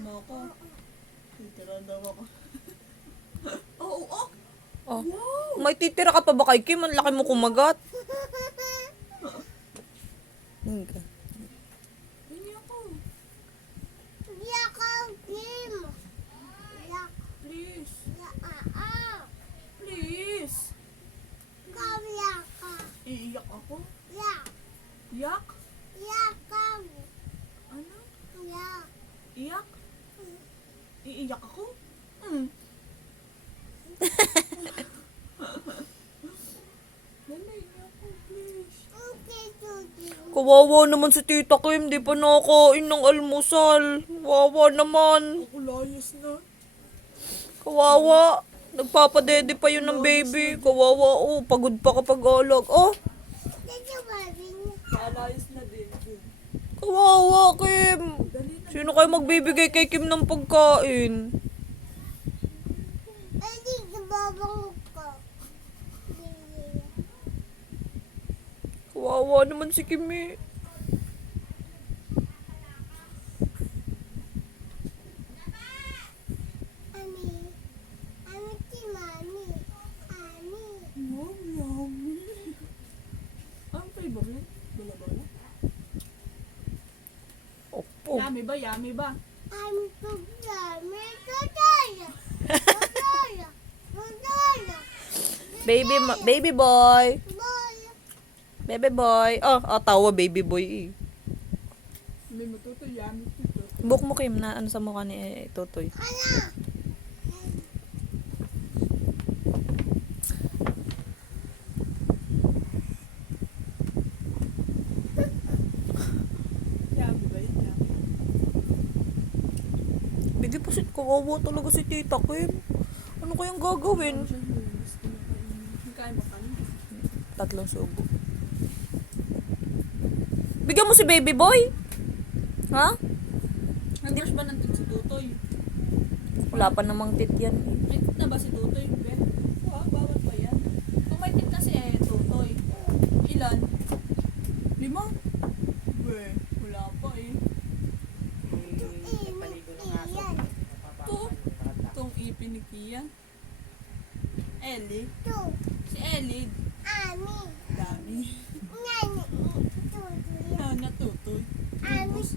mo ko. Titira daw ako. Oo, oh. Oh. Wow. May titira ka pa ba kay Kim? Ang laki mo kumagat. Okay. Hindi ako. Please. Please. Iiyak ako? Yak? Ano? Iyak? Iiyak ako? Dali, ako, please. Kawawa naman si Tita Kim. Di pa nakakain ng almusal. Kawawa naman. Ako layas na. Kawawa. Nagpapadede pa yun ng baby. Kawawa. Oh, pagod pa kapag alag. Oh, Kalayas na din. kawawa Kim. Dali na. Sino kayo magbibigay kay Kim ng pagkain? Kawawa naman si Kim eh. Mom, yummy. Ang favorite? Bala-bala? Opo. Yummy ba? Yummy ba? Baby boy. Baby boy. Oh, tawa baby boy eh. May matuto yummy tito. Book mo Kim na ano sa mukha ni Totoy. Yummy ba yun? Yummy. Bigay pa si kawawa talaga si Tita Kim. Ano kayang gagawin? Siya yung gusto na kainin. Kain mo kanina. 3 subo. Bigyan mo si baby boy. Ha? Nag-brush ba ng teeth si Tutoy? Wala pa namang tit yan. May teeth na ba si Tutoy? Be? Bawal pa yan. Kung may teeth kasi Tutoy. Ilan? 5? Be, wala pa eh. Ito. Itong ipin ni Kia. Ellie. Si Ellie. Dami. Nana Tutoy. Tutoy.